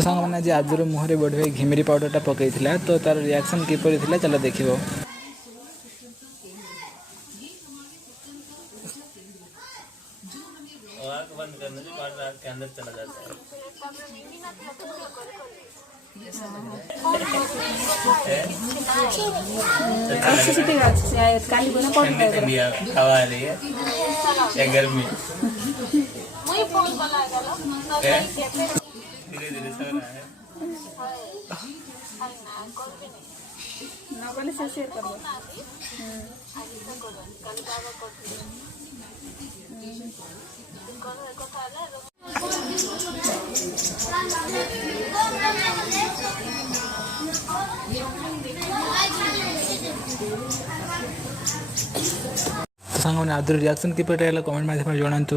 तो सांग मैंने आज आदुर मुहर बढ़े घिमिरी पाउडरटा पकई तो तार रिएक्शन किपर था चलो देखो। आँख बंद करने से पाउडर आँख के अंदर चला जाता है। ठंडी ठंडी हवा आ रही है या गर्मी धीरे धीरे सो रहा है। तो सांग मैंने आदुर रिएक्शन किपर कमेंट माध्यम जनातु।